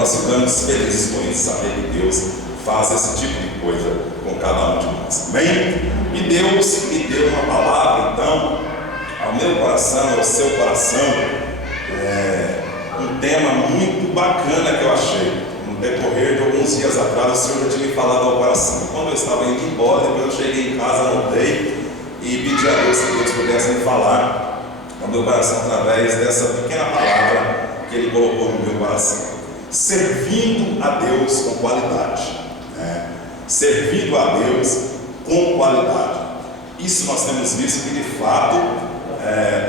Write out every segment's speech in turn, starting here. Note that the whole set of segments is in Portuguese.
nós ficamos felizes com isso, saber que Deus faz esse tipo de coisa com cada um de nós. Amém? E Deus me deu uma palavra, então, ao meu coração, ao seu coração, um tema muito bacana que eu achei. No decorrer de alguns dias atrás, o Senhor já tinha me falado ao coração. Quando eu estava indo embora, depois eu cheguei em casa, anotei e pedi a Deus que Deus pudesse me falar ao meu coração através dessa pequena palavra que Ele colocou no meu coração. Servindo a Deus com qualidade. Servindo a Deus com qualidade. Isso nós temos visto que de fato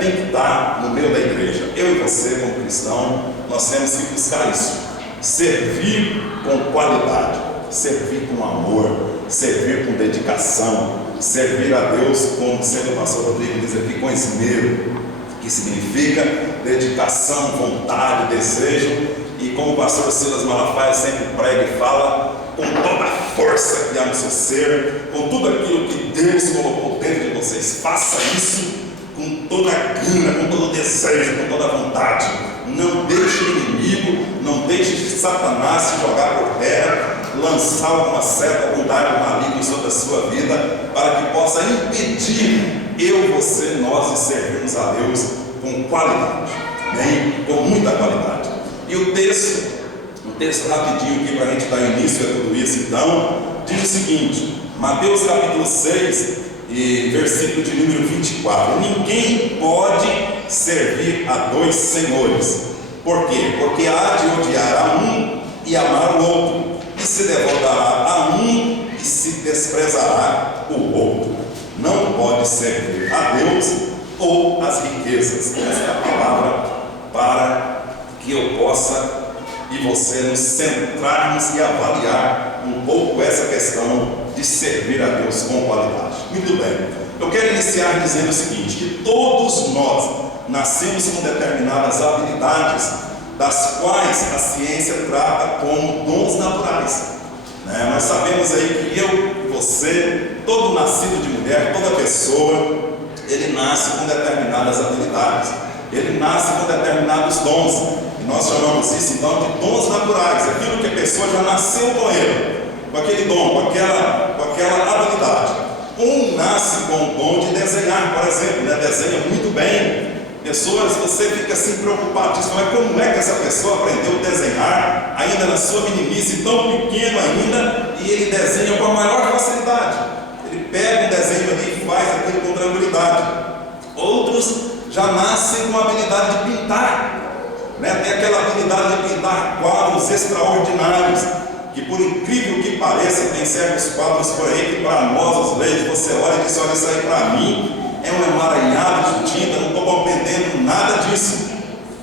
tem que estar no meio da igreja. Eu e você, como cristão, nós temos que buscar isso. Servir com qualidade, servir com amor, servir com dedicação, servir a Deus, como sendo o pastor Rodrigo diz aqui, com esmero, que significa dedicação, vontade, desejo, e como o pastor Silas Malafaia sempre prega e fala, com toda a força que há no seu ser, com tudo aquilo que Deus colocou dentro de vocês, faça isso com toda a gana, com todo o desejo, com toda a vontade. Não deixe o inimigo, não deixe Satanás se jogar por terra, lançar alguma seta, algum dardo maligno sobre a sua vida, para que possa impedir eu, você, nós de servirmos a Deus com qualidade, né? Com muita qualidade. E o texto rapidinho aqui para a gente dar início a tudo isso, então, diz o seguinte, Mateus capítulo 6, e versículo de número 24: ninguém pode servir a dois senhores. Por quê? Porque há de odiar a um e amar o outro, e se devotará a um e se desprezará o outro. Não pode servir a Deus ou as riquezas. Essa é a palavra para que eu possa e você nos centrarmos e avaliar um pouco essa questão de servir a Deus com qualidade. Muito bem, eu quero iniciar dizendo o seguinte, que todos nós nascemos com determinadas habilidades, das quais a ciência trata como dons naturais, né? Nós sabemos aí que eu, você, todo nascido de mulher, toda pessoa, ele nasce com determinadas habilidades, ele nasce com determinados dons, e nós chamamos isso então de dons naturais, aquilo que a pessoa já nasceu com ele, com aquele dom, com aquela habilidade. Um nasce com o dom de desenhar, por exemplo, né? Desenha muito bem. Pessoas, você fica assim preocupadíssimo, mas como é que essa pessoa aprendeu a desenhar, ainda na sua meninice, tão pequeno ainda, e ele desenha com a maior facilidade. Ele pega um desenho ali e faz aquilo com tranquilidade. Outros já nascem com a habilidade de pintar, né? Tem aquela habilidade de pintar quadros extraordinários, que por incrível que pareça, tem certos quadros por aí que para nós, os leigos, você olha e diz, olha, isso aí para mim é um emaranhado de tinta, não estou compreendendo nada disso.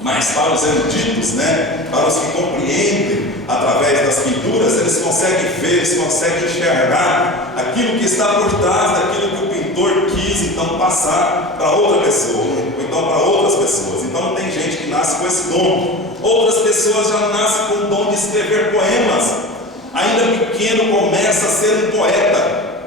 Mas para os eruditos, né, para os que compreendem através das pinturas, eles conseguem ver, eles conseguem enxergar aquilo que está por trás daquilo que o pintor quis então passar para outra pessoa, ou então para outras pessoas. Então tem gente que nasce com esse dom. Outras pessoas já nascem com o dom de escrever poemas. Ainda pequeno começa a ser um poeta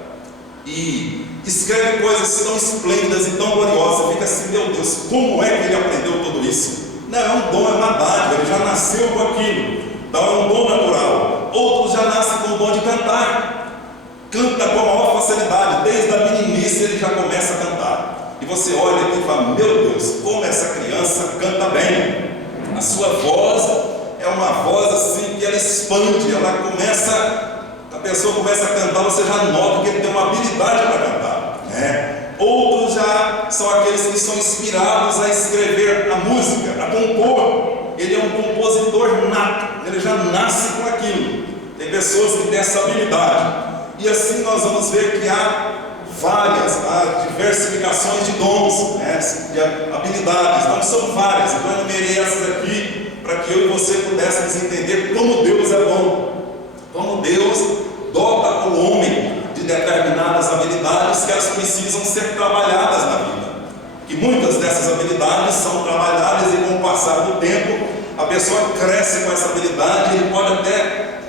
e escreve coisas tão esplêndidas e tão gloriosas. Fica assim, meu Deus, como é que ele aprendeu tudo isso? Não, é um dom, é uma dádiva, ele já nasceu com aquilo. Então é um dom natural. Outros já nascem com o dom de cantar. Canta com a maior facilidade, desde a meninice ele já começa a cantar. E você olha aqui e fala, meu Deus, como essa criança canta bem. A sua voz é uma voz assim que ela expande, ela começa, a pessoa começa a cantar, você já nota que ele tem uma habilidade para cantar, né? Outros já são aqueles que são inspirados a escrever a música, a compor. Ele é um compositor nato, ele já nasce com aquilo. Tem pessoas que têm essa habilidade, e assim nós vamos ver que há diversificações de dons, né? De habilidades, não são várias, então eu numerei essas aqui para que eu e você pudéssemos entender como Deus é bom, como Deus dota o homem de determinadas habilidades que elas precisam ser trabalhadas na vida, que muitas dessas habilidades são trabalhadas e com o passar do tempo a pessoa cresce com essa habilidade, ele pode até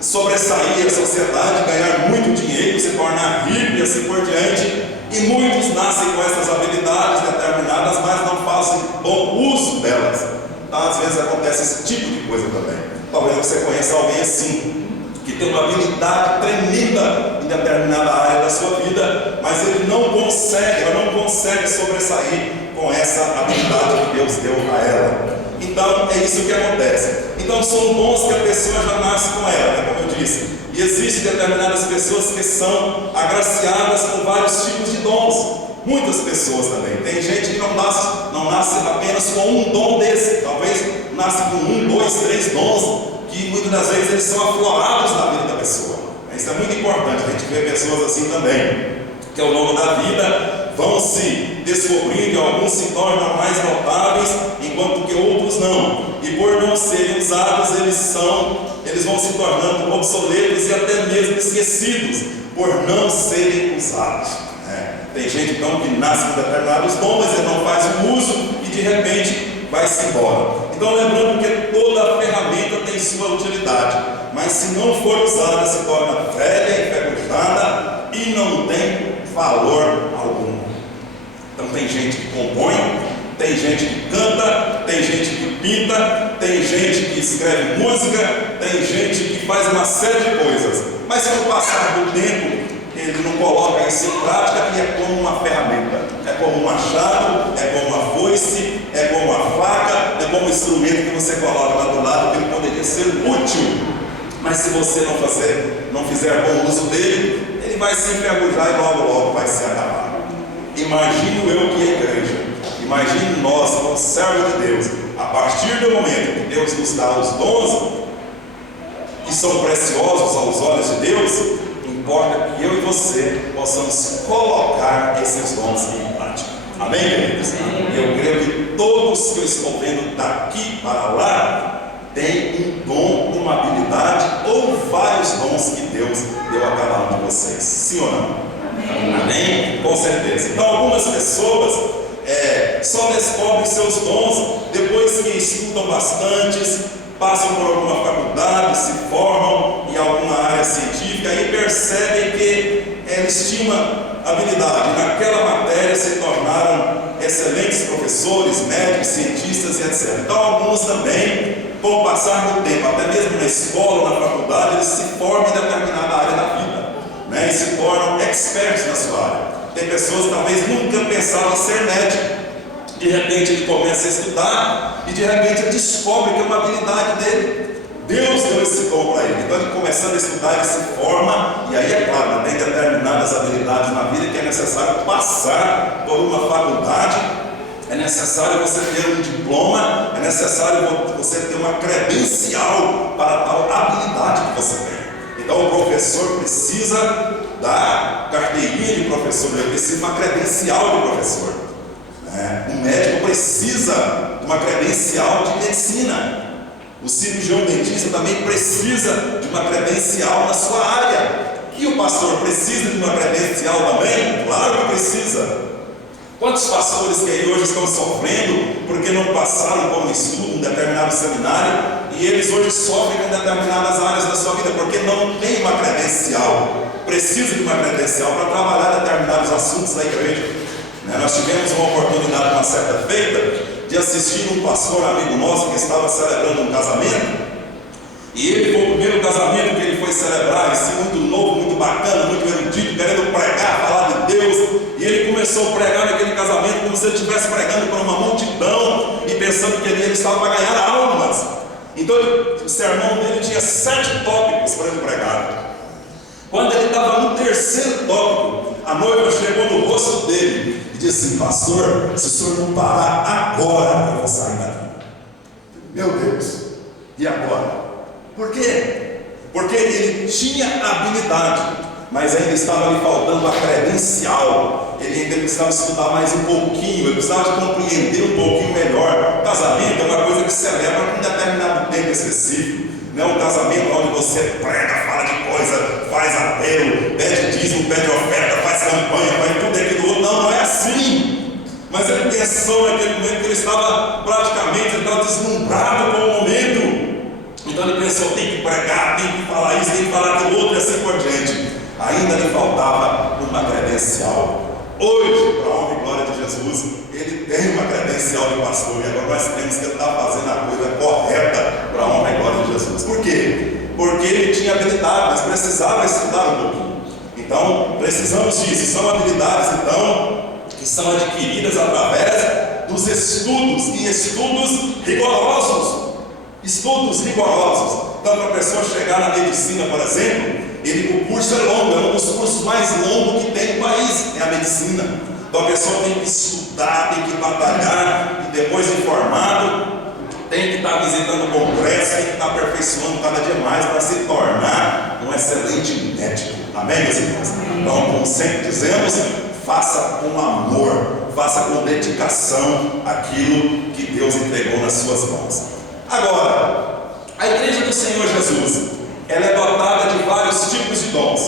sobressair a sociedade, ganhar muito dinheiro, se tornar rico e assim por diante, e muitos nascem com essas habilidades determinadas, mas não fazem bom uso delas. Então, às vezes acontece esse tipo de coisa também. Talvez você conheça alguém assim, que tem uma habilidade tremenda em determinada área da sua vida, mas ele não consegue, ela não consegue sobressair com essa habilidade que Deus deu a ela. Então é isso que acontece. Então são dons que a pessoa já nasce com ela, né, como eu disse. E existem determinadas pessoas que são agraciadas com vários tipos de dons. Muitas pessoas também. Tem gente que não nasce apenas com um dom desse. Talvez nasce com 1, 2, 3 dons, que muitas das vezes eles são aflorados na vida da pessoa. Isso é muito importante, a gente vê pessoas assim também, que ao longo da vida vão se descobrindo, e alguns se tornam mais notáveis, enquanto que outros não. E por não serem usados, eles vão se tornando obsoletos e até mesmo esquecidos, por não serem usados. Tem gente então que nasce com determinados dons, mas ele não faz o uso e de repente vai-se embora. Então lembrando que toda ferramenta tem sua utilidade, mas se não for usada se torna velha, enferrujada e não tem valor algum. Então tem gente que compõe, tem gente que canta, tem gente que pinta, tem gente que escreve música, tem gente que faz uma série de coisas, mas com o passar do tempo ele não coloca isso em prática e é como uma ferramenta, é como um machado, é como uma foice, é como uma faca, é como um instrumento que você coloca lá do lado, que ele poderia ser útil, mas se você não fizer bom uso dele, ele vai se enferrujar e logo vai se acabar. Imagino eu que a igreja, imagine nós como servos de Deus, a partir do momento que Deus nos dá os dons que são preciosos aos olhos de Deus, importa que eu e você possamos colocar esses dons em prática. Amém, queridos? Eu creio que todos que eu estou vendo daqui para lá têm um dom, uma habilidade ou vários dons que Deus deu a cada um de vocês. Sim ou não? Amém? Com certeza. Então algumas pessoas só descobrem seus dons depois que estudam bastante, passam por alguma faculdade, se formam em alguma área científica e percebem que eles tinham habilidade naquela matéria, se tornaram excelentes professores, médicos, cientistas e etc. Então alguns também, com o passar do tempo, até mesmo na escola, na faculdade, eles se formam em determinada área da vida, e se tornam experts na sua área. Tem pessoas que talvez nunca pensavam em ser médico, de repente ele começa a estudar e de repente ele descobre que é uma habilidade dele. Deus deu esse dom para ele. Então ele começando a estudar, ele se forma, e aí é claro, tem determinadas habilidades na vida que é necessário passar por uma faculdade, é necessário você ter um diploma, é necessário você ter uma credencial para tal habilidade que você tem. Então o professor precisa da carteirinha de professor, ele precisa de uma credencial de professor. O médico precisa de uma credencial de medicina. O cirurgião dentista também precisa de uma credencial na sua área. E o pastor precisa de uma credencial também? Claro que precisa. Quantos pastores que aí hoje estão sofrendo porque não passaram como estudo um determinado seminário e eles hoje sofrem em determinadas áreas da sua vida porque não tem uma credencial? Precisa de uma credencial para trabalhar determinados assuntos da igreja. Nós tivemos uma oportunidade, uma certa feita, de assistir um pastor amigo nosso que estava celebrando um casamento, e ele foi o primeiro casamento que ele foi celebrar, esse muito novo, muito bacana, muito erudito, querendo pregar, falar de Deus, e ele começou a pregar naquele casamento como se ele estivesse pregando para uma multidão e pensando que ele estava para ganhar almas. Então o sermão dele tinha 7 tópicos para ele pregar. Quando ele estava no 3º tópico, a noiva chegou no rosto dele e disse: pastor, se o senhor não parar agora, eu vou sair daqui. Meu Deus, e agora? Por quê? Porque ele tinha habilidade, mas ainda estava lhe faltando a credencial. Ele ainda precisava estudar mais um pouquinho, ele precisava de compreender um pouquinho melhor. Casamento é uma coisa que se celebra com um determinado tempo específico. Não é um casamento onde você prega, fala de coisa, faz apelo, pede dízimo, pede oferta, faz campanha, faz tudo aquilo outro. Não é assim. Mas ele pensou naquele momento que ele estava praticamente, ele estava deslumbrado com o momento. Então ele pensou: tem que pregar, tem que falar isso, tem que falar aquilo outro e assim por diante. Ainda lhe faltava uma credencial. Hoje, para a honra e glória de Jesus, ele tem uma credencial de pastor, e agora nós temos que estar fazendo a coisa correta para a honra e glória de Jesus. Por quê? Porque ele tinha habilidade, mas precisava estudar um pouquinho. Então, precisamos disso. São habilidades, então, que são adquiridas através dos estudos, e estudos rigorosos. Estudos rigorosos. Então, para a pessoa chegar na medicina, por exemplo, o curso é longo, é um dos cursos mais longos que tem no país, é a medicina. Então, a pessoa tem que estudar, tem que batalhar, e depois de formado, tem que estar visitando o congresso, tem que estar aperfeiçoando cada dia mais para se tornar um excelente médico. Amém, meus irmãos? Então, como sempre dizemos, faça com amor, faça com dedicação aquilo que Deus entregou nas suas mãos. Agora, a igreja do Senhor Jesus, ela é dotada de vários tipos de dons,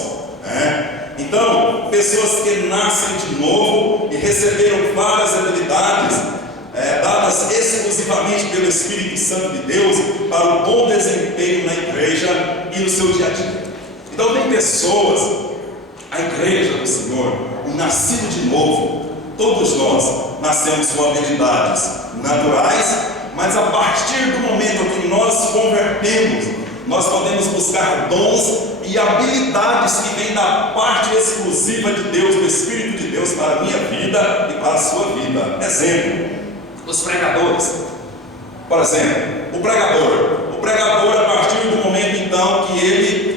né? Então, pessoas que nascem de novo e receberam várias habilidades dadas exclusivamente pelo Espírito Santo de Deus para o bom desempenho na igreja e no seu dia a dia. Então, tem pessoas, a igreja do Senhor, o nascido de novo, todos nós nascemos com habilidades naturais, mas a partir do momento que nós convertemos, nós podemos buscar dons e habilidades que vêm da parte exclusiva de Deus, do Espírito de Deus para a minha vida e para a sua vida. Exemplo, os pregadores. Por exemplo, o pregador, a partir do momento então que ele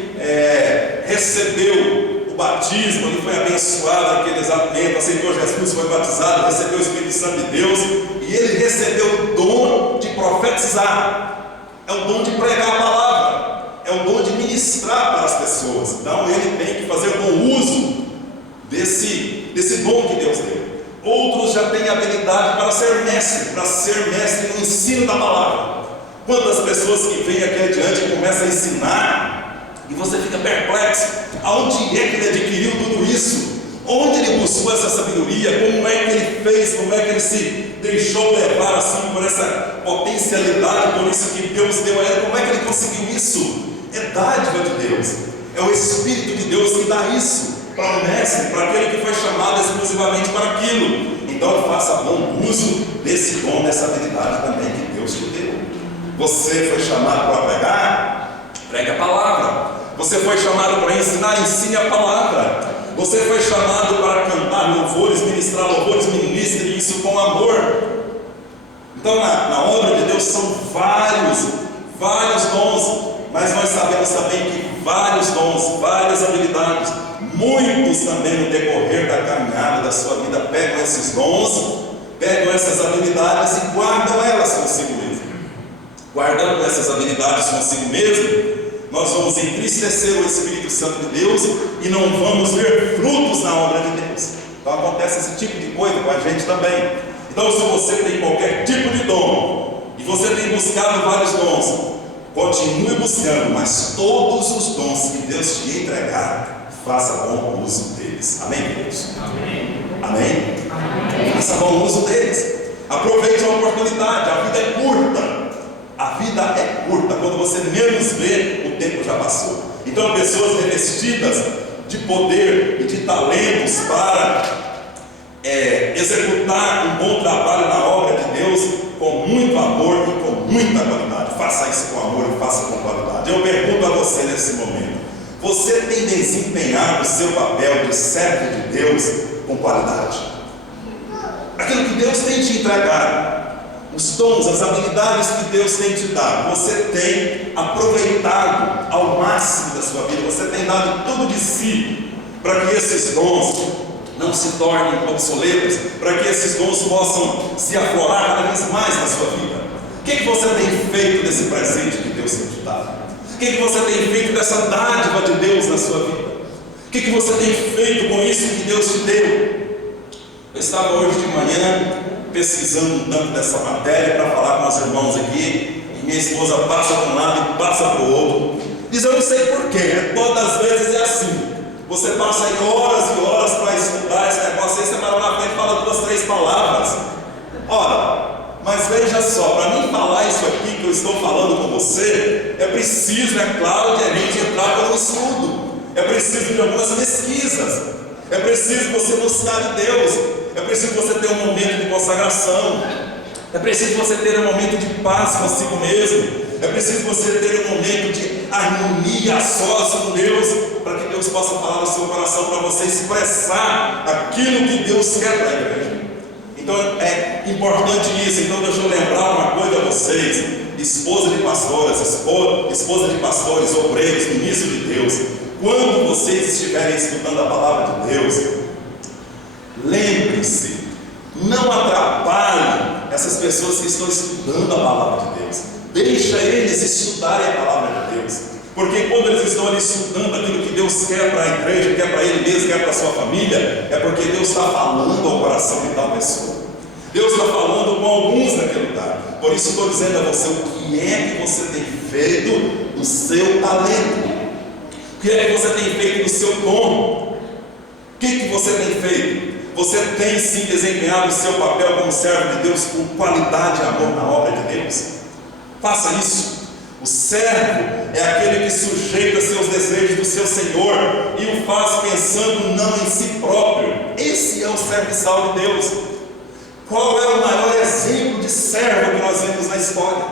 recebeu o batismo, ele foi abençoado naquele exato momento, aceitou Jesus, foi batizado, recebeu o Espírito Santo de Deus, e ele recebeu o dom de profetizar. É o dom de pregar a palavra, é o dom de ministrar para as pessoas. Então ele tem que fazer bom uso desse dom que Deus deu. Outros já têm habilidade para ser mestre no ensino da palavra. Quantas pessoas que vêm aqui adiante e começam a ensinar, e você fica perplexo, aonde é que ele adquiriu tudo isso? Onde ele buscou essa sabedoria? Como é que ele fez? Como é que ele se deixou levar assim por essa potencialidade, por isso que Deus deu a ele? Como é que ele conseguiu isso? É dádiva de Deus, é o Espírito de Deus que dá isso para o mestre, para aquele que foi chamado exclusivamente para aquilo. Então faça bom uso desse dom, dessa habilidade também que Deus te deu. Você foi chamado para pregar? Pregue a palavra. Você foi chamado para ensinar? Ensine a palavra. Você foi chamado para cantar louvores, ministrar louvores, ministre isso com amor. Então na obra de Deus são vários dons, mas nós sabemos também que vários dons, várias habilidades, muitos também no decorrer da caminhada da sua vida pegam esses dons, pegam essas habilidades e guardam elas consigo mesmo. Guardando essas habilidades consigo mesmo, nós vamos entristecer o Espírito Santo de Deus e não vamos ver frutos na obra de Deus. Então acontece esse tipo de coisa com a gente também. Então, se você tem qualquer tipo de dom e você tem buscado vários dons, continue buscando, mas todos os dons que Deus te entregar, faça bom uso deles. Amém, queridos? Amém. Amém? Amém. Faça bom uso deles. Aproveite a oportunidade. A vida é curta. A vida é curta. Quando você menos vê, o tempo já passou. Então, pessoas revestidas de poder e de talentos para executar um bom trabalho na obra de Deus com muito amor e com muita qualidade. Faça isso com amor e faça com qualidade. Eu pergunto a você nesse momento: você tem desempenhado o seu papel de servo de Deus com qualidade? Aquilo que Deus tem te entregado, os dons, as habilidades que Deus tem te dado, você tem aproveitado ao máximo da sua vida? Você tem dado tudo de si para que esses dons não se tornem obsoletos, para que esses dons possam se aflorar cada vez mais na sua vida? O que você tem feito desse presente que Deus tem te dado? O que você tem feito dessa dádiva de Deus na sua vida? O que você tem feito com isso que Deus te deu? Eu estava hoje de manhã pesquisando um tanto dessa matéria para falar com os irmãos aqui, e minha esposa passa para um lado e passa para o outro. Diz: eu não sei porquê, todas as vezes é assim. Você passa aí horas e horas para estudar esse negócio, aí você vai lá na frente e fala 2, 3 palavras. Ora, mas veja só, para mim falar isso aqui que eu estou falando com você, é preciso, é claro, de a gente entrar pelo estudo, é preciso de algumas pesquisas. É preciso você buscar de Deus. É preciso você ter um momento de consagração. É preciso você ter um momento de paz consigo mesmo. É preciso você ter um momento de harmonia a sós com Deus, para que Deus possa falar no seu coração, para você expressar aquilo que Deus quer para a igreja. Então é importante isso. Então deixa eu lembrar uma coisa a vocês, esposa de pastoras, esposa de pastores, obreiros, ministros de Deus. Quando vocês estiverem estudando a palavra de Deus, lembre-se, não atrapalhe essas pessoas que estão estudando a palavra de Deus. Deixa eles estudarem a palavra de Deus, porque quando eles estão ali estudando aquilo que Deus quer para a igreja, quer para ele mesmo, quer para a sua família, é porque Deus está falando ao coração de tal pessoa. Deus está falando com alguns naquele lugar. Por isso estou dizendo a você, o que é que você tem feito do seu talento? O que é que você tem feito do seu dom? O que você tem feito? Você tem sim desempenhado o seu papel como servo de Deus com qualidade e amor na obra de Deus? Faça isso. O servo é aquele que sujeita seus desejos do seu Senhor e o faz pensando não em si próprio. Esse é o serviçal de Deus. Qual é o maior exemplo de servo que nós vemos na história?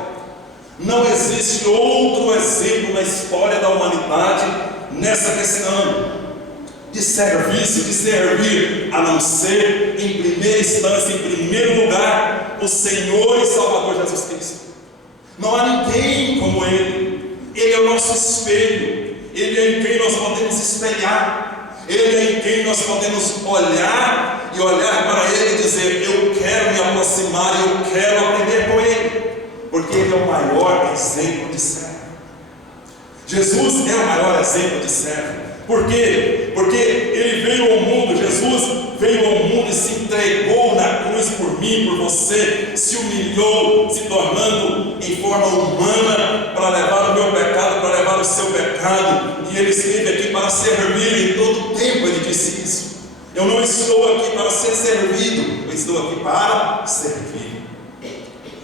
Não existe outro exemplo na história da humanidade nessa questão de serviço, de servir, a não ser, em primeira instância, em primeiro lugar, o Senhor e Salvador Jesus Cristo. Não há ninguém como Ele. Ele é o nosso espelho. Ele é em quem nós podemos espelhar. Ele é em quem nós podemos olhar e olhar para Ele e dizer: eu quero me aproximar, eu quero aprender com Ele, porque Ele é o maior exemplo de servo. Jesus é o maior exemplo de servo. Por quê? Porque Ele veio ao mundo, Jesus veio ao mundo e se entregou na cruz por mim, por você, se humilhou, se tornando em forma humana para levar o meu pecado, para levar o seu pecado, e Ele esteve aqui para servir. Em todo o tempo Ele disse isso: eu não estou aqui para ser servido, eu estou aqui para servir.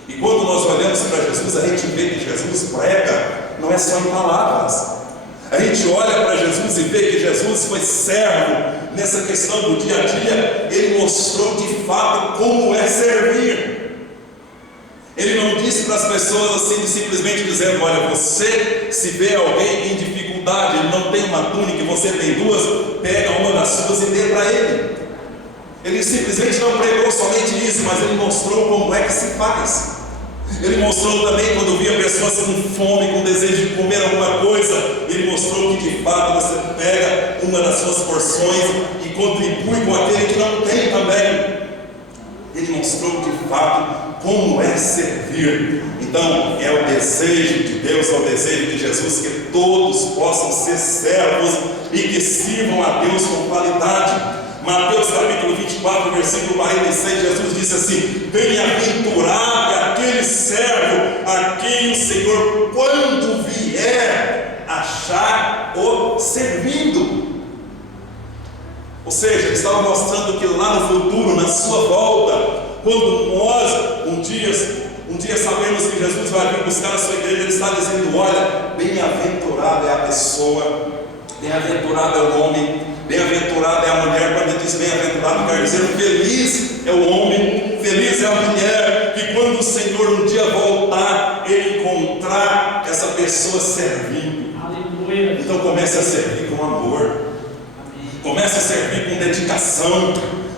E quando nós olhamos para Jesus, a gente vê que Jesus prega, não é só em palavras. A gente olha para Jesus e vê que Jesus foi servo nessa questão do dia a dia. Ele mostrou de fato como é servir. Ele não disse para as pessoas assim, simplesmente dizendo: olha, você se vê alguém em dificuldade, ele não tem uma túnica e você tem duas, pega uma das suas e dê para ele. Ele simplesmente não pregou somente isso, mas ele mostrou como é que se faz. Ele mostrou também, quando via pessoas com fome, com desejo de comer alguma coisa, Ele mostrou que de fato você pega uma das suas porções e contribui com aquele que não tem também. Ele mostrou de fato como é servir. Então é o desejo de Deus, é o desejo de Jesus, que todos possam ser servos e que sirvam a Deus com qualidade. Mateus capítulo 24, versículo 46, Jesus disse assim: bem-aventurado é aquele servo a quem o Senhor, quando vier, achar o servindo. Ou seja, ele estava mostrando que lá no futuro, na sua volta, quando nós um dia sabemos que Jesus vai vir buscar a sua igreja, ele está dizendo: olha, bem-aventurado é a pessoa, bem-aventurado é o homem, bem-aventurada é a mulher. Quando ele diz bem-aventurado, quer dizer feliz é o homem, feliz é a mulher, que quando o Senhor um dia voltar, ele encontrar essa pessoa servindo. Aleluia. Então comece a servir com amor. Amém. Comece a servir com dedicação.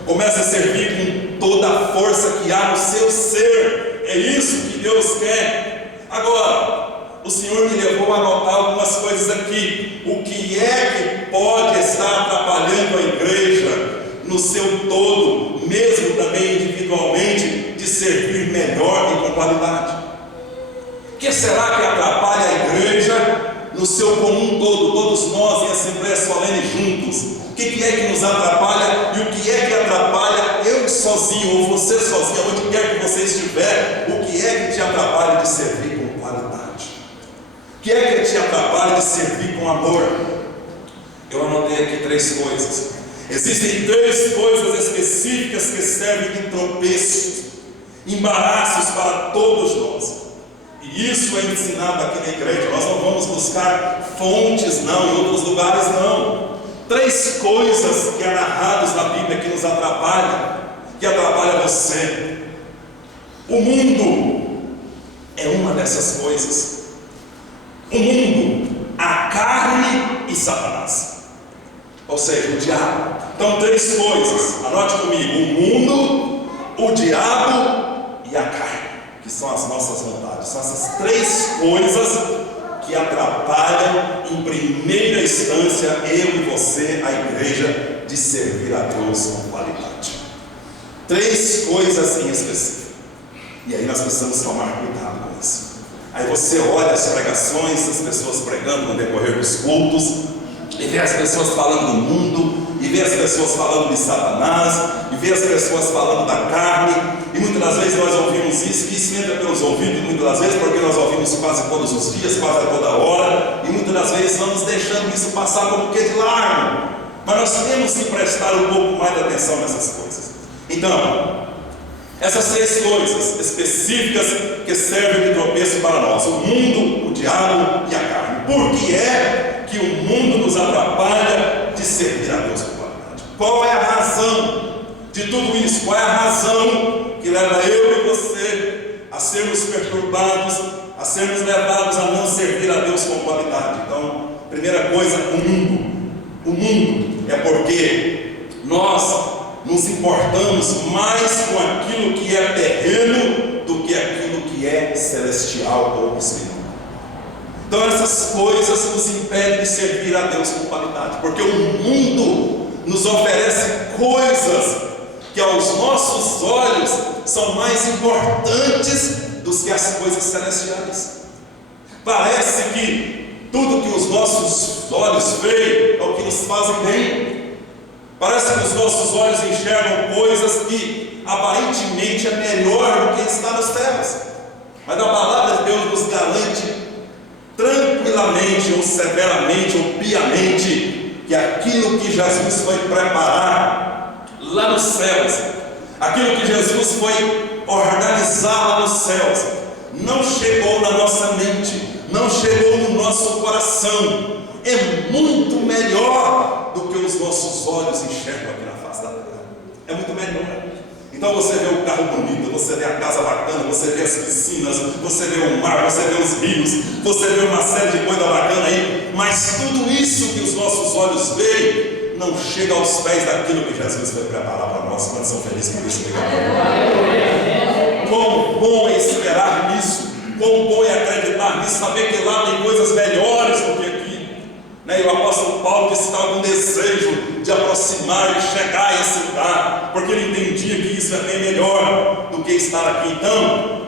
Comece a servir com toda a força que há no seu ser. É isso que Deus quer. Agora, o Senhor me levou a anotar algumas coisas aqui. O que é que pode estar atrapalhando a igreja no seu todo, mesmo também individualmente, de servir melhor e com qualidade? O que será que atrapalha a igreja no seu comum todo, todos nós em Assembleia Solene juntos? O que é que nos atrapalha e o que é que atrapalha eu sozinho ou você sozinho, onde quer que você estiver? O que é que te atrapalha de servir com qualidade? O que é que te atrapalha de servir com amor? Eu anotei aqui 3 coisas. Existem 3 coisas específicas que servem de tropeços, embaraços para todos nós. E isso é ensinado aqui na igreja. Nós não vamos buscar fontes não, em outros lugares não. 3 coisas que há narradas na Bíblia que nos atrapalham, que atrapalha você. O mundo é uma dessas coisas. O mundo, a carne e Satanás, ou seja, o diabo. Então 3 coisas, anote comigo: o mundo, o diabo e a carne, que são as nossas vontades. São essas 3 coisas que atrapalham, em primeira instância, eu e você, a igreja, de servir a Deus com qualidade. 3 coisas em específico. E aí nós precisamos tomar cuidado com isso. Aí você olha as pregações, as pessoas pregando no decorrer dos cultos, e vê as pessoas falando do mundo, e vê as pessoas falando de Satanás, e vê as pessoas falando da carne, e muitas das vezes nós ouvimos isso, e isso entra pelos ouvidos muitas das vezes, porque nós ouvimos quase todos os dias, quase toda hora, e muitas das vezes vamos deixando isso passar como que de largo. Mas nós temos que prestar um pouco mais de atenção nessas coisas. Então, essas 3 coisas específicas que servem de tropeço para nós: o mundo, o diabo e a carne. Por que é que o mundo nos atrapalha de servir a Deus com qualidade? Qual é a razão de tudo isso? Qual é a razão que leva eu e você a sermos perturbados, a sermos levados a não servir a Deus com qualidade? Então, primeira coisa, o mundo. O mundo é porque nós nos importamos mais com aquilo que é terreno do que aquilo que é celestial ou espiritual. Então essas coisas nos impedem de servir a Deus com qualidade, porque o mundo nos oferece coisas que aos nossos olhos são mais importantes do que as coisas celestiais. Parece que tudo que os nossos olhos veem é o que nos fazem bem. Parece que os nossos olhos enxergam coisas que aparentemente é melhor do que está nos céus. Mas a palavra de Deus nos garante tranquilamente, ou severamente, ou piamente, que aquilo que Jesus foi preparar lá nos céus, aquilo que Jesus foi organizar lá nos céus, não chegou na nossa mente, não chegou no nosso coração. É muito melhor do que os nossos olhos enxergam aqui na face da terra. É muito melhor. Então você vê o carro bonito, você vê a casa bacana, você vê as piscinas, você vê o mar, você vê os rios, você vê uma série de coisa bacana aí, mas tudo isso que os nossos olhos veem não chega aos pés daquilo que Jesus foi preparar para nós. Quantos são felizes por isso? Quão bom é esperar nisso, quão bom é acreditar nisso, saber que lá tem coisas melhores do que aqui. E o apóstolo Paulo disse que estava com desejo de aproximar, de chegar e assentar, porque ele entendia que isso é bem melhor do que estar aqui. Então,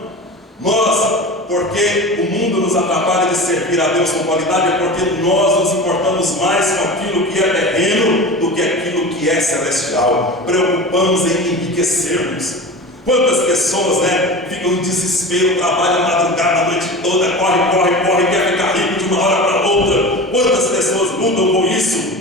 porque o mundo nos atrapalha de servir a Deus com qualidade, é porque nós nos importamos mais com aquilo que é terreno do que aquilo que é celestial. Preocupamos em enriquecermos. Quantas pessoas ficam em desespero, trabalham a madrugada, a noite toda, corre, quer ficar rico de uma hora para outra. Quantas pessoas lutam com isso?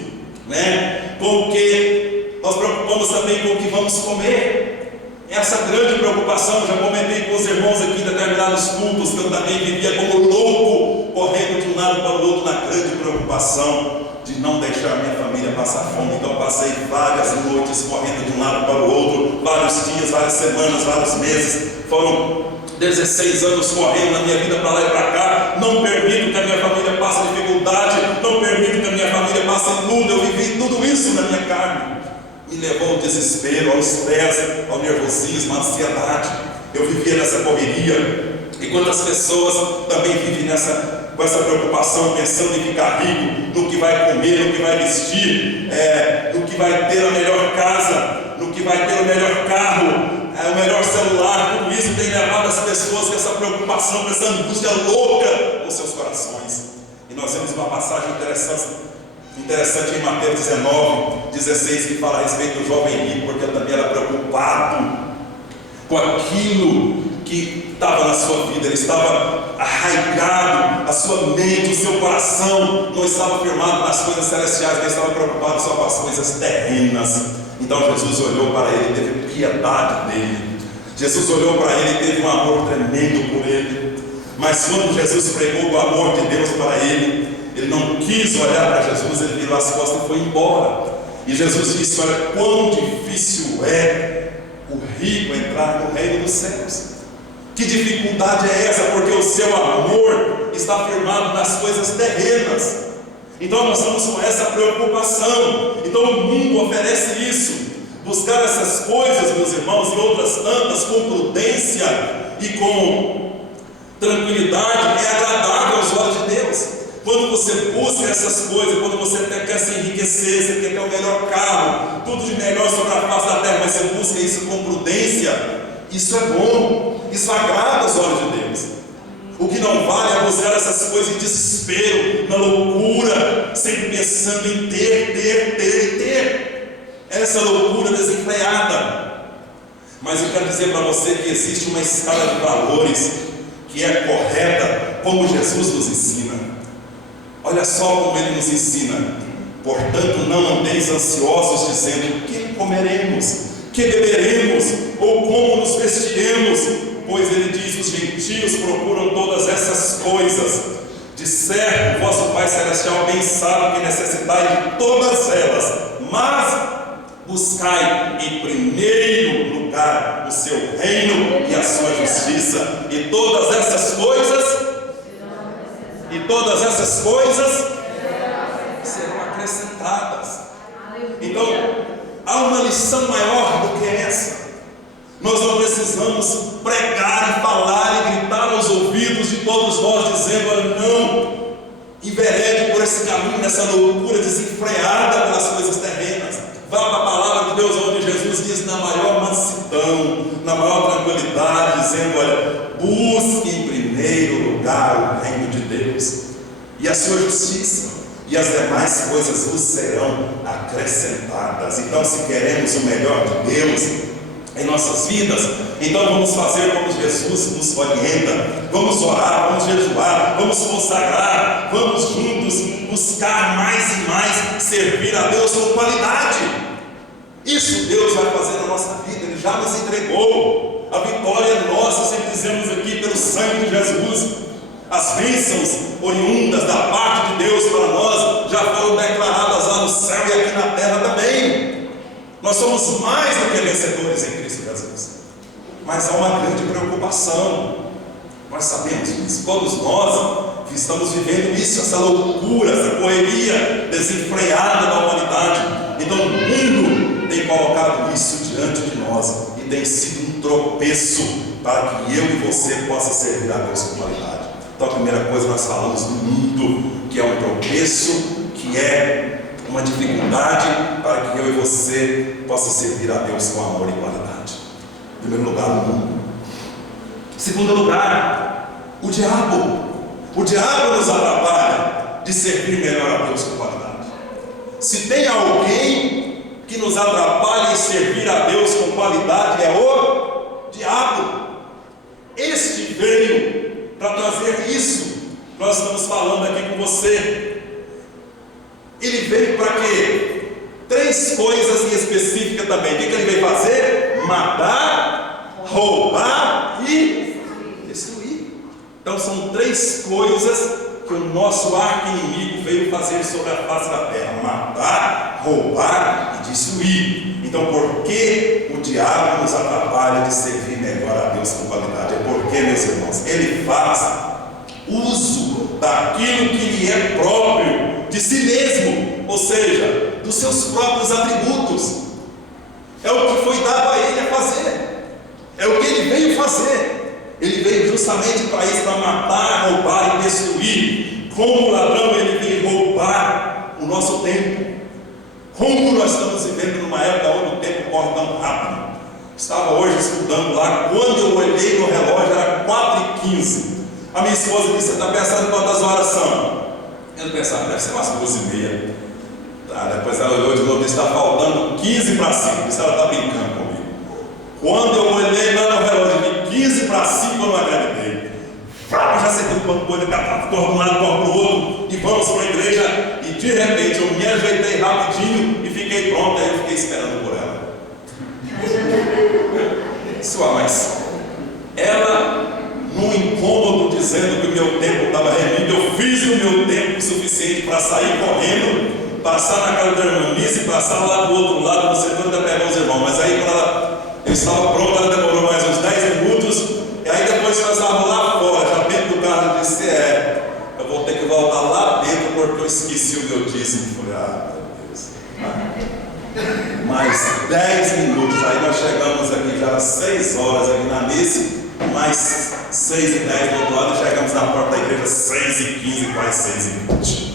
Com o que nós preocupamos também com o que vamos comer. Essa grande preocupação, já comentei com os irmãos aqui em determinados cultos, que eu também vivia como louco, correndo de um lado para o outro, na grande preocupação de não deixar minha família passar fome. Então passei várias noites correndo de um lado para o outro, vários dias, várias semanas, vários meses. Foram 16 anos correndo na minha vida para lá e para cá. Não permito que a minha família passe dificuldade, não permito que a minha família passe luta. Eu vivi tudo isso na minha carne. Me levou ao desespero, ao estresse, ao nervosismo, à ansiedade. Eu vivia nessa correria. E quantas pessoas também vivem com essa preocupação, pensando em ficar rico, no que vai comer, no que vai vestir, no que vai ter a melhor casa, no que vai ter o melhor carro, o melhor celular. Tudo isso tem levado as pessoas com essa preocupação, com essa angústia louca nos seus corações. E nós vemos uma passagem interessante em Mateus 19:16, que fala a respeito do jovem rico, porque ele também era preocupado com aquilo que estava na sua vida. Ele estava arraigado, a sua mente, o seu coração não estava firmado nas coisas celestiais, mas estava preocupado só com as coisas terrenas. Então Jesus olhou para ele e teve piedade dele. Jesus olhou para ele e teve um amor tremendo por ele. Mas quando Jesus pregou o amor de Deus para ele, ele não quis olhar para Jesus, ele virou as costas e foi embora. E Jesus disse: olha, quão difícil é o rico entrar no reino dos céus. Que dificuldade é essa? Porque o seu amor está firmado nas coisas terrenas. Então nós estamos com essa preocupação. Então o mundo oferece isso. Buscar essas coisas, meus irmãos, e outras tantas, com prudência e com tranquilidade, é agradável aos olhos de Deus. Quando você busca essas coisas, quando você quer se enriquecer, você quer ter o melhor carro, tudo de melhor sobre a face da terra, mas você busca isso com prudência, isso é bom, isso agrada aos olhos de Deus. O que não vale é buscar essas coisas em desespero, na loucura, sempre pensando em ter. Essa loucura desenfreada. Mas eu quero dizer para você que existe uma escala de valores que é correta, como Jesus nos ensina. Olha só como ele nos ensina: portanto, não andeis ansiosos, dizendo: que comeremos, que beberemos, ou como nos vestiremos, pois ele diz: os gentios procuram todas essas coisas. De certo, vosso Pai Celestial bem sabe que necessitais de todas elas, mas buscai em primeiro lugar o seu reino e a sua justiça, e todas essas coisas serão acrescentadas. Então, há uma lição maior do que essa. Nós não precisamos pregar e falar e gritar aos ouvidos de todos nós, dizendo: olha, não enverede por esse caminho, nessa loucura desenfreada pelas coisas terrenas. Vá para a palavra de Deus, onde Jesus diz na maior mansidão, na maior tranquilidade, dizendo: olha, busque em primeiro lugar o reino de Deus e a sua justiça, e as demais coisas vos serão acrescentadas. Então, se queremos o melhor de Deus em nossas vidas, então vamos fazer como Jesus nos orienta. Vamos orar, vamos jejuar, vamos consagrar, vamos juntos buscar mais e mais servir a Deus com qualidade. Isso Deus vai fazer na nossa vida. Ele já nos entregou. A vitória é nossa, sempre dizemos aqui, pelo sangue de Jesus. As bênçãos oriundas da parte de Deus para nós já foram declaradas lá no céu e aqui na terra também. Nós somos mais do que vencedores em Cristo Jesus. Mas há uma grande preocupação. Nós sabemos disso. Todos nós que estamos vivendo isso, essa loucura, essa correria desenfreada da humanidade. Então o mundo tem colocado isso diante de nós e tem sido um tropeço para que eu e você possa servir a Deus com qualidade. Então a primeira coisa, nós falamos do mundo, que é um tropeço, que é uma dificuldade para que eu e você possa servir a Deus com amor e qualidade. Em primeiro lugar, o mundo. Em segundo lugar, o diabo. O diabo nos atrapalha de servir melhor a Deus com qualidade. Se tem alguém que nos atrapalha em servir a Deus com qualidade, é o diabo. Este veio para trazer isso. Nós estamos falando aqui com você. Ele veio para quê? 3 coisas em específica também. O que ele veio fazer? Matar, roubar e destruir. Então são 3 coisas que o nosso arqui-inimigo veio fazer sobre a face da terra: matar, roubar e destruir. Então por que o diabo nos atrapalha de servir melhor a Deus com qualidade? É porque, meus irmãos, ele faz uso daquilo que lhe é próprio, de si mesmo, ou seja, dos seus próprios atributos. É o que foi dado a ele a fazer, é o que ele veio fazer. Ele veio justamente para isso, para matar, roubar e destruir. Como ladrão, ele veio roubar o nosso tempo. Como nós estamos vivendo numa época onde o tempo corre tão rápido. Estava hoje estudando lá, quando eu olhei no relógio era 4h15. A minha esposa disse: você está pensando quantas horas são? Eu pensava, deve ser umas 2h30. Tá, depois ela olhou de novo e disse: está faltando 15 para 5. Disse: ela está brincando comigo. Quando eu olhei lá no relógio, de 15 para 5, eu não acreditei. Já senti uma coisa, corre de um lado, corre para o outro, e vamos para a igreja. E de repente eu me ajeitei rapidinho e fiquei pronto. Aí eu fiquei esperando por ela. Mas ela, num incômodo, dizendo que o meu tempo estava remido, eu fiz o reduzi meu tempo suficiente para sair correndo, passar na casa da irmã Miss e passar lá do outro lado do setor da pegar os irmãos. Mas aí quando eu estava pronto, ela demorou mais uns 10 minutos, e aí depois nós estávamos lá fora, já dentro do carro, eu disse, eu vou ter que voltar lá dentro porque eu esqueci o meu dízimo. Eu falei, meu Deus. Mais 10 minutos, aí nós chegamos aqui já às 6 horas aqui na missa, mais 6 e 10 do outro lado, e chegamos na porta da igreja 6 e 15, quase 6 e 20.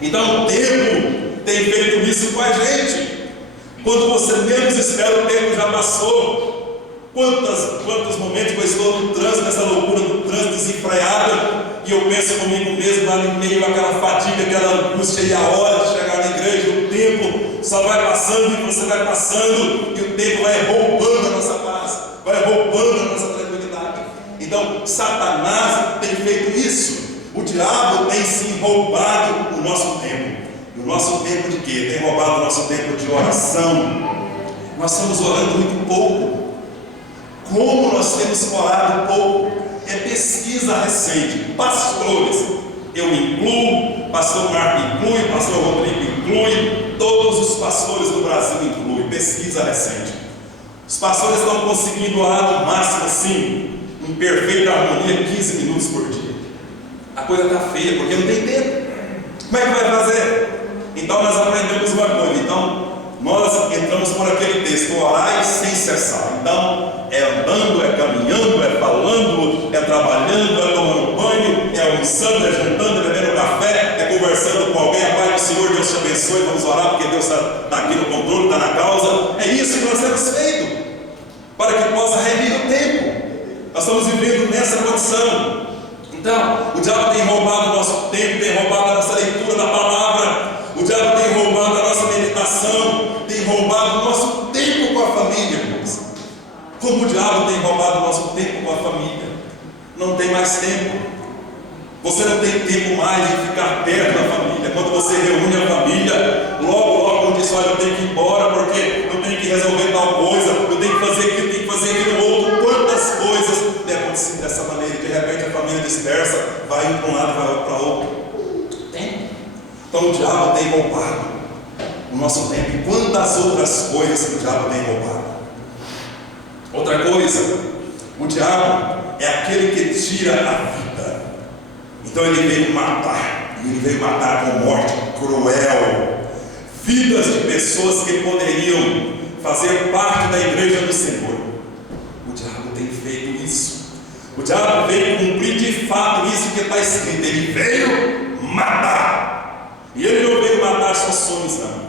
Então o tempo tem feito isso com a gente. Quando você menos espera, o tempo já passou. Quantos momentos que eu estou no trânsito, nessa loucura do trânsito desenfreado, e eu penso comigo mesmo lá no meio, aquela fadiga, aquela angústia, e a hora de chegar na igreja, o tempo só vai passando e você vai passando, e o tempo vai roubando a nossa paz, vai roubando a nossa tranquilidade. Então Satanás tem feito isso. O diabo tem sim roubado o nosso tempo. E o nosso tempo de quê? Tem roubado o nosso tempo de oração. Nós estamos orando muito pouco. Como nós temos orado pouco? É pesquisa recente. Pastores, eu incluo, pastor Marco inclui, pastor Rodrigo inclui, todos os pastores do Brasil incluem. Pesquisa recente. Os pastores estão conseguindo orar no máximo assim, em perfeita harmonia, 15 minutos por dia. A coisa está feia, porque não tem tempo. Como é que vai fazer? Então nós aprendemos uma coisa. Então nós entramos por aquele texto: orai sem cessar. Então é andando, é caminhando, é falando, é trabalhando, é tomando banho, é almoçando, é jantando, é bebendo café, é conversando com alguém. A paz do Senhor, Deus te abençoe, vamos orar porque Deus está aqui no controle, está na causa. É isso que nós temos feito, para que possa remir o tempo. Nós estamos vivendo nessa condição. Então, o diabo tem roubado o nosso tempo, tem roubado a nossa leitura da palavra, o diabo tem roubado a nossa meditação, tem roubado o nosso tempo com a família, irmãos. Como o diabo tem roubado o nosso tempo com a família, não tem mais tempo. Você não tem tempo mais de ficar perto da família. Quando você reúne a família, logo diz: olha, eu tenho que ir embora porque eu tenho que resolver tal coisa, eu tenho que fazer aquilo, tenho que fazer aquilo outro. Quantas coisas tem acontecido dessa maneira, e de repente a família dispersa, vai um para um lado e vai para outro. Tem. Então o diabo tem roubado o nosso tempo. E quantas outras coisas que o diabo tem roubado? Outra coisa, o diabo é aquele que tira a vida. Então ele veio matar, e ele veio matar com morte cruel vidas de pessoas que poderiam fazer parte da igreja do Senhor. O diabo tem feito isso. O diabo veio cumprir de fato isso que está escrito. Ele veio matar. E ele não veio matar só sonhos, não.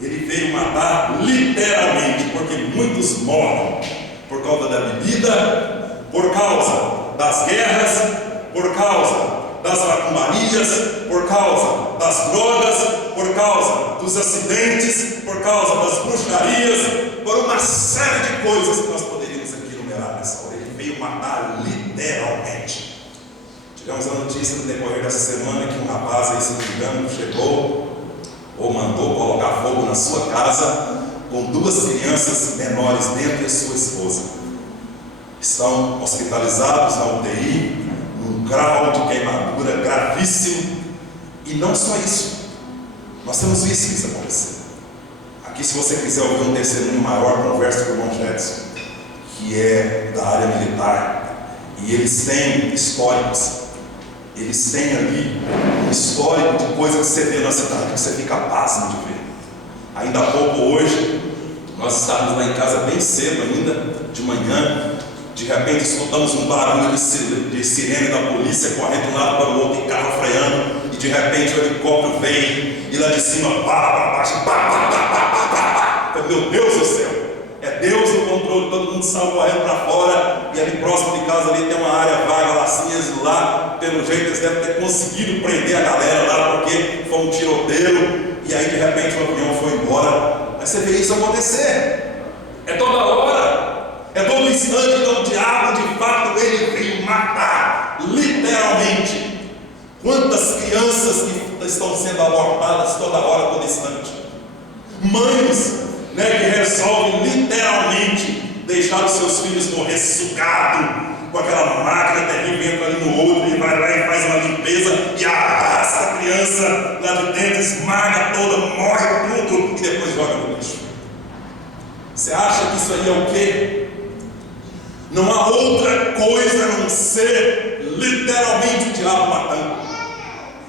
Ele veio matar literalmente, porque muitos morrem por causa da bebida, por causa das guerras, por causa das macumbarias, por causa das drogas, por causa dos acidentes, por causa das bruxarias, por uma série de coisas que nós poderíamos aqui enumerar nessa hora. Ele veio matar literalmente. Tivemos a notícia no decorrer dessa semana que um rapaz aí, se não me engano, chegou ou mandou colocar fogo na sua casa com 2 crianças menores dentro e sua esposa. Estão hospitalizados na UTI, num grau de queimadura gravíssimo. E não só isso, nós temos visto isso acontecer. Aqui, se você quiser ouvir um testemunho maior, conversa com o irmão Jetson, que é da área militar, e eles têm históricos. Eles têm ali um histórico de coisas que você vê na cidade, que você fica pasmo de ver. Ainda há pouco hoje, nós estávamos lá em casa bem cedo ainda, de manhã. De repente escutamos um barulho de sirene da polícia correndo de um lado para o outro, e carro freando, e de repente o helicóptero vem, e lá de cima, para baixo, meu Deus do céu, é Deus no controle. Todo mundo saiu correndo para fora, e ali próximo de casa ali tem uma área vaga lá, assim, eles lá, pelo jeito eles devem ter conseguido prender a galera lá, porque foi um tiroteio, e aí de repente o avião foi embora. Aí você vê isso acontecer, é toda hora. É todo instante. Então o diabo, de fato, ele veio matar, literalmente. Quantas crianças que estão sendo abortadas toda hora, todo instante. Mães, que resolvem literalmente deixar os seus filhos morrer sugados com aquela máquina terrível, entra ali no outro e vai lá e faz uma limpeza e arrasta a criança lá de dentro, esmaga toda, morre tudo e depois joga no lixo. Você acha que isso aí é o quê? Não há outra coisa a não ser literalmente o diabo matando.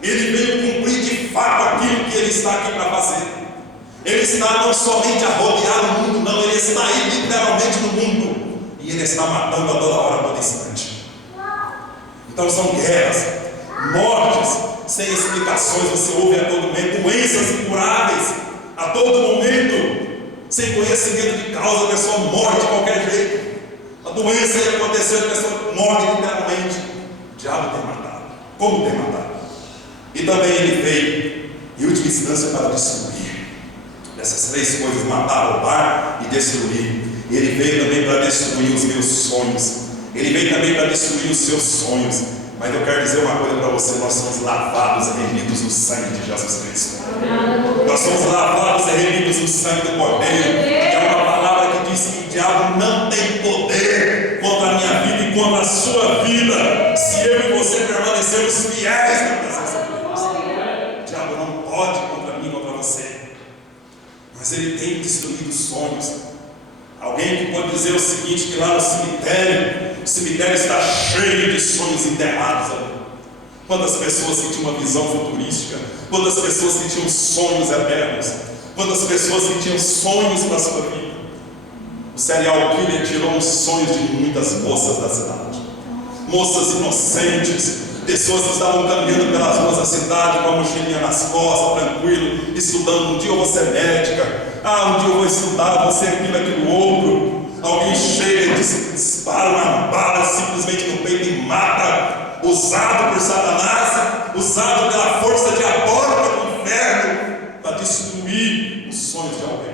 Ele veio cumprir de fato aquilo que ele está aqui para fazer. Ele está não somente a rodear o mundo, não, ele está aí literalmente no mundo. E ele está matando a toda hora, a todo instante. Então são guerras, mortes, sem explicações, você ouve a todo momento, doenças incuráveis, a todo momento, sem conhecimento de causa, a pessoa morre de qualquer jeito. A doença ia acontecer, a pessoa morre literalmente. O diabo tem matado. Como tem matado? E também ele veio, em última instância, para destruir. Essas três coisas: matar, roubar e destruir. Ele veio também para destruir os meus sonhos. Ele veio também para destruir os seus sonhos. Mas eu quero dizer uma coisa para você: nós somos lavados e remidos no sangue de Jesus Cristo. Nós somos lavados e remidos no sangue do Cordeiro. É uma palavra que diz que o diabo não tem poder contra a minha vida e contra a sua vida, se eu e você permanecermos fiéis na presença de Deus. O diabo não pode contra mim, contra você. Mas ele tem destruído sonhos. Alguém que pode dizer o seguinte: que lá no cemitério, o cemitério está cheio de sonhos enterrados ali. Quantas pessoas que tinham uma visão futurística, quantas pessoas que tinham sonhos eternos, quantas pessoas que tinham sonhos para a sua vida. O serial killer tirou os sonhos de muitas moças da cidade, moças inocentes, pessoas que estavam caminhando pelas ruas da cidade com a mochilinha nas costas, tranquilo, estudando. Um dia eu vou ser médica, um dia eu vou estudar, vou ser aquilo, aquilo outro. Alguém chega e dispara uma bala simplesmente no peito e mata, usado por Satanás, usado pela força diabólica do inferno para destruir os sonhos de alguém.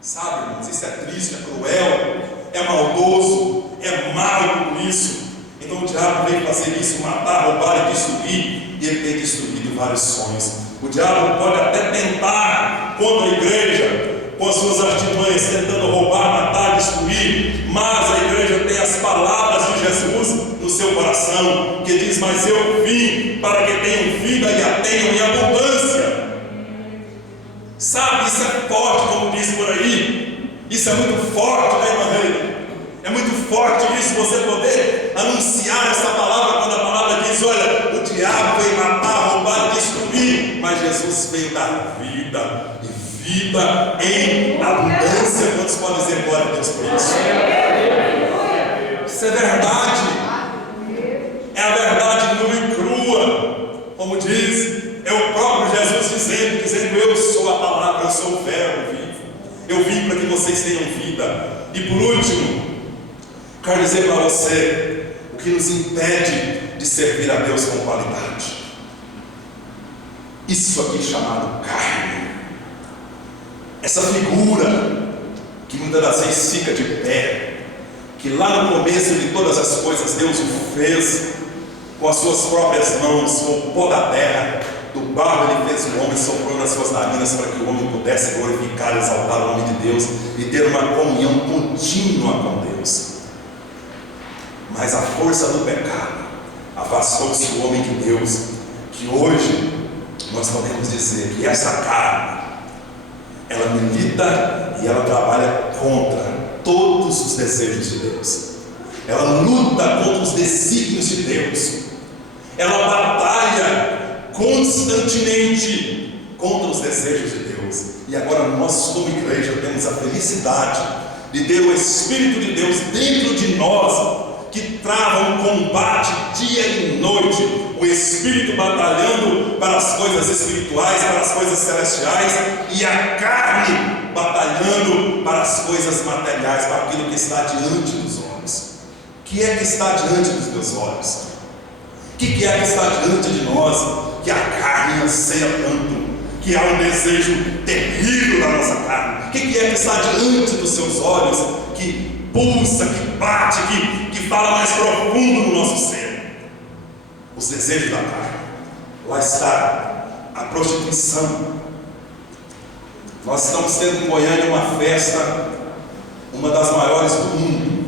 Sabe, irmãos, isso é triste, é cruel, é maldoso, é mau por isso. Então o diabo veio fazer isso, matar, roubar e destruir, e ele tem destruído vários sonhos. O diabo pode até tentar contra a igreja, com as suas artimanhas, tentando roubar, matar, destruir, mas a igreja tem as palavras de Jesus no seu coração, que diz: mas eu vim para que tenham vida e a tenham em abundância. Sabe, isso é forte, como diz por aí. Isso é muito forte, né, irmã Reina? É muito forte isso, você poder anunciar essa palavra, quando a palavra diz: olha, o diabo veio matar, roubar e destruir, mas Jesus veio dar vida, e vida em abundância. Quantos podem dizer glória a Deus por isso? Isso é verdade. É a verdade nua e crua, como diz, é o próprio Jesus dizendo: eu sou a palavra, eu sou o verbo vivo, eu vim para que vocês tenham vida. E por último, quero dizer para você o que nos impede de servir a Deus com qualidade. Isso aqui chamado carne, essa figura que muitas das vezes fica de pé, que lá no começo de todas as coisas Deus o fez com as suas próprias mãos, com o pó da terra, do barro ele fez o homem, soprou nas suas narinas para que o homem pudesse glorificar e exaltar o nome de Deus e ter uma comunhão contínua com Deus. Mas a força do pecado afastou-se o homem de Deus, que hoje nós podemos dizer que essa carne, ela milita e ela trabalha contra todos os desejos de Deus. Ela luta contra os desígnios de Deus. Ela batalha constantemente contra os desejos de Deus. E agora nós, como igreja, temos a felicidade de ter o Espírito de Deus dentro de nós, que trava um combate dia e noite, o Espírito batalhando para as coisas espirituais, para as coisas celestiais, e a carne batalhando para as coisas materiais, para aquilo que está diante dos olhos. O que é que está diante dos meus olhos? O que é que está diante de nós, que a carne anseia tanto, que há um desejo terrível da nossa carne? O que é que está diante dos seus olhos, que pulsa, que bate, que fala mais profundo no nosso ser? Os desejos da carne. Lá está a prostituição. Nós estamos tendo em Goiânia uma festa, uma das maiores do mundo,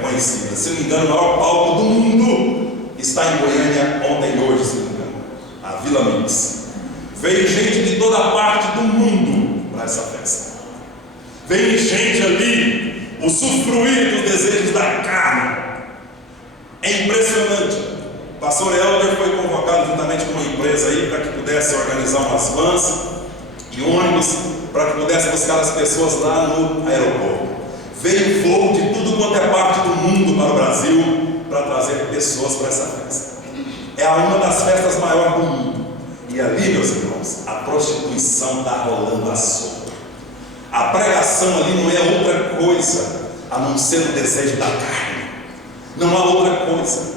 conhecida. Se não me engano, o maior palco do mundo está em Goiânia ontem e hoje, se não me engano, a Vila Mix. Veio gente de toda parte do mundo para essa festa. Veio gente ali usufruir dos desejos da carne. É impressionante. O pastor Helder foi convocado juntamente com uma empresa aí para que pudesse organizar umas vans e ônibus para que pudesse buscar as pessoas lá no aeroporto. Veio voo de tudo quanto é parte do mundo para o Brasil para trazer pessoas para essa festa. É uma das festas maiores do mundo. E ali, meus irmãos, a prostituição está rolando à solta. A pregação ali não é outra coisa a não ser o desejo da carne. Não há outra coisa.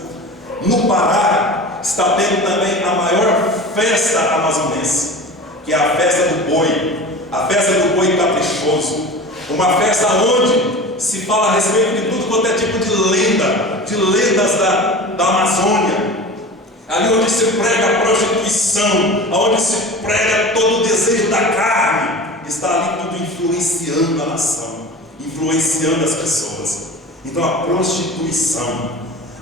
No Pará está tendo também a maior festa amazonense, que é a festa do boi, a festa do boi caprichoso. Uma festa onde se fala a respeito de tudo quanto é tipo de lenda, de lendas da Amazônia. Ali onde se prega a prostituição, onde se prega todo o desejo da carne, está ali tudo influenciando a nação, influenciando as pessoas. Então a prostituição,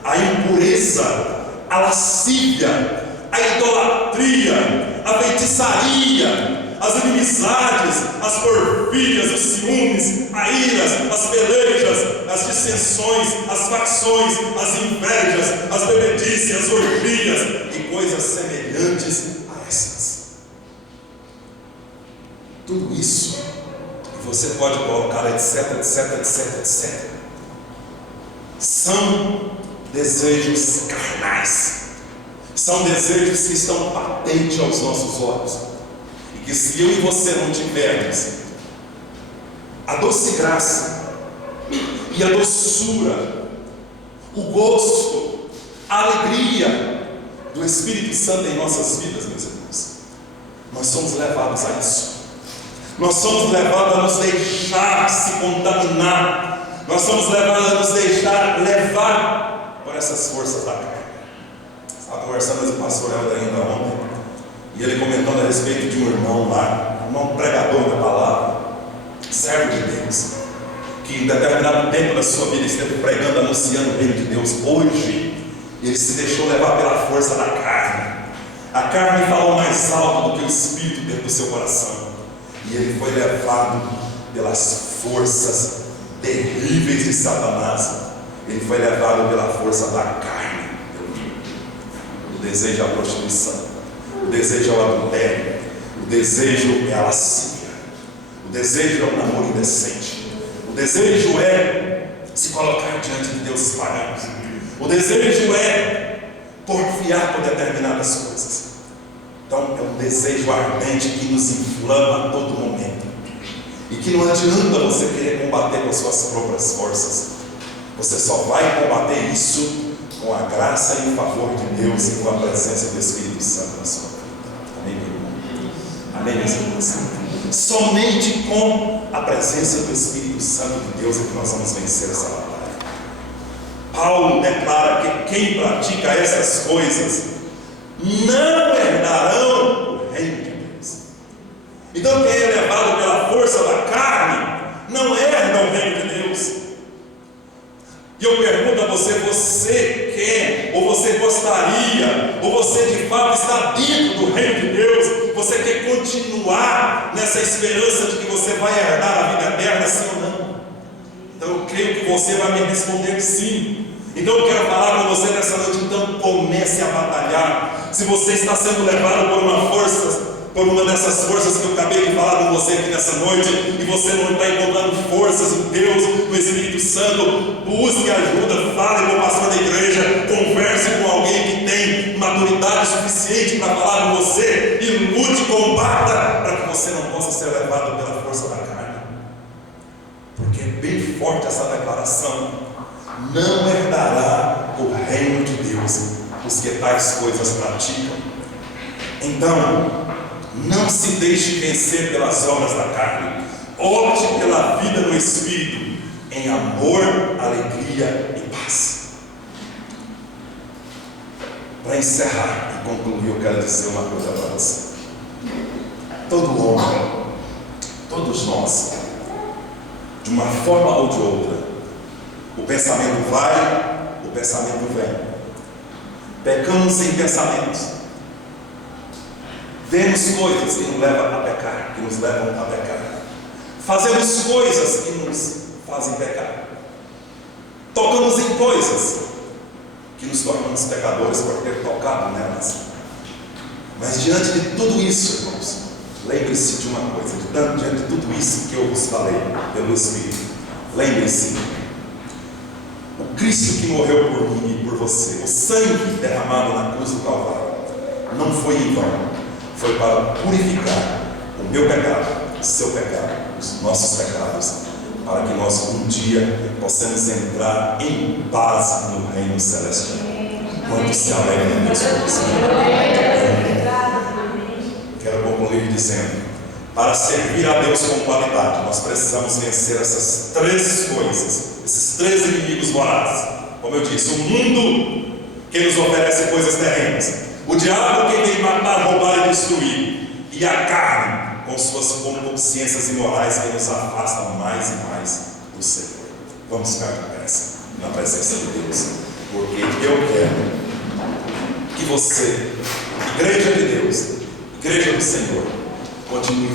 a impureza, a lascívia, a idolatria, a feitiçaria, as inimizades, as porfírias, os ciúmes, as iras, as pelejas, as dissensões, as facções, as invejas, as bebedices, as orgias e coisas semelhantes a essas. Tudo isso, e você pode colocar etc, etc, etc, etc, são desejos carnais, são desejos que estão patentes aos nossos olhos. Que se eu e você não tivermos a doce graça e a doçura, o gosto, a alegria do Espírito Santo em nossas vidas, meus irmãos, nós somos levados a isso. Nós somos levados a nos deixar se contaminar. Nós somos levados a nos deixar levar por essas forças da carne. Estava conversando com o pastor Helder ainda ontem, e ele comentando a respeito de um irmão lá, um irmão pregador da palavra, servo de Deus, que em determinado tempo da sua vida esteve pregando, anunciando o reino de Deus. Hoje, ele se deixou levar pela força da carne. A carne falou mais alto do que o Espírito dentro do seu coração. E ele foi levado pelas forças terríveis de Satanás. Ele foi levado pela força da carne. O desejo é a prostituição. O desejo é o adultério, o desejo é a lascívia, o desejo é o namoro indecente, o desejo é se colocar diante de deuses pagãos, o desejo é porfiar por determinadas coisas. Então é um desejo ardente que nos inflama a todo momento, e que não adianta você querer combater com as suas próprias forças. Você só vai combater isso com a graça e o favor de Deus e com a presença do Espírito Santo na sua vida. Amém, meu irmão? Amém, meus irmãos? Somente com a presença do Espírito Santo de Deus é que nós vamos vencer essa batalha. Paulo declara que quem pratica essas coisas não herdarão o reino de Deus. Então quem é levado pela força da carne não herda o reino de Deus. E eu pergunto a você: você quer, ou você gostaria, ou você de fato está dentro do reino de Deus? Você quer continuar nessa esperança de que você vai herdar a vida eterna, sim ou não? Então eu creio que você vai me responder sim. Então eu quero falar com você nessa noite. Então comece a batalhar. Se você está sendo levado por uma força, por uma dessas forças que eu acabei de falar com você aqui nessa noite, e você não está encontrando forças em Deus, no Espírito Santo, busque ajuda, fale com o pastor da igreja, converse com alguém que tem maturidade suficiente para falar com você, e lute, combata, para que você não possa ser levado pela força da carne. Porque é bem forte essa declaração: não herdará o reino de Deus os que tais coisas praticam. Então, não se deixe vencer pelas obras da carne. Opte pela vida no Espírito, em amor, alegria e paz. Para encerrar e concluir, eu quero dizer uma coisa para você. Todo homem, todos nós, de uma forma ou de outra, O pensamento vai, o pensamento vem. Pecamos em pensamentos. Vemos coisas que nos levam a pecar, Fazemos coisas que nos fazem pecar. Tocamos em coisas que nos tornamos pecadores por ter tocado nelas. Mas diante de tudo isso, irmãos, lembre-se de uma coisa, diante de tudo isso que eu vos falei pelo Espírito, lembre-se, o Cristo que morreu por mim e por você, o sangue derramado na cruz do Calvário, não foi em vão, foi para purificar o meu pecado, o seu pecado, os nossos pecados, para que nós um dia possamos entrar em paz no reino celestial. Quanto se alegra em Deus por isso? Quero concluir dizendo: para servir a Deus com qualidade, nós precisamos vencer essas três coisas, esses três inimigos morais. Como eu disse, o mundo que nos oferece coisas terrenas, o diabo que vem matar, roubar e destruir, e a carne com suas concupiscências imorais que nos afastam mais e mais do Senhor. Vamos ficar de pé na presença de Deus, porque eu quero que você, igreja de Deus, igreja do Senhor, continue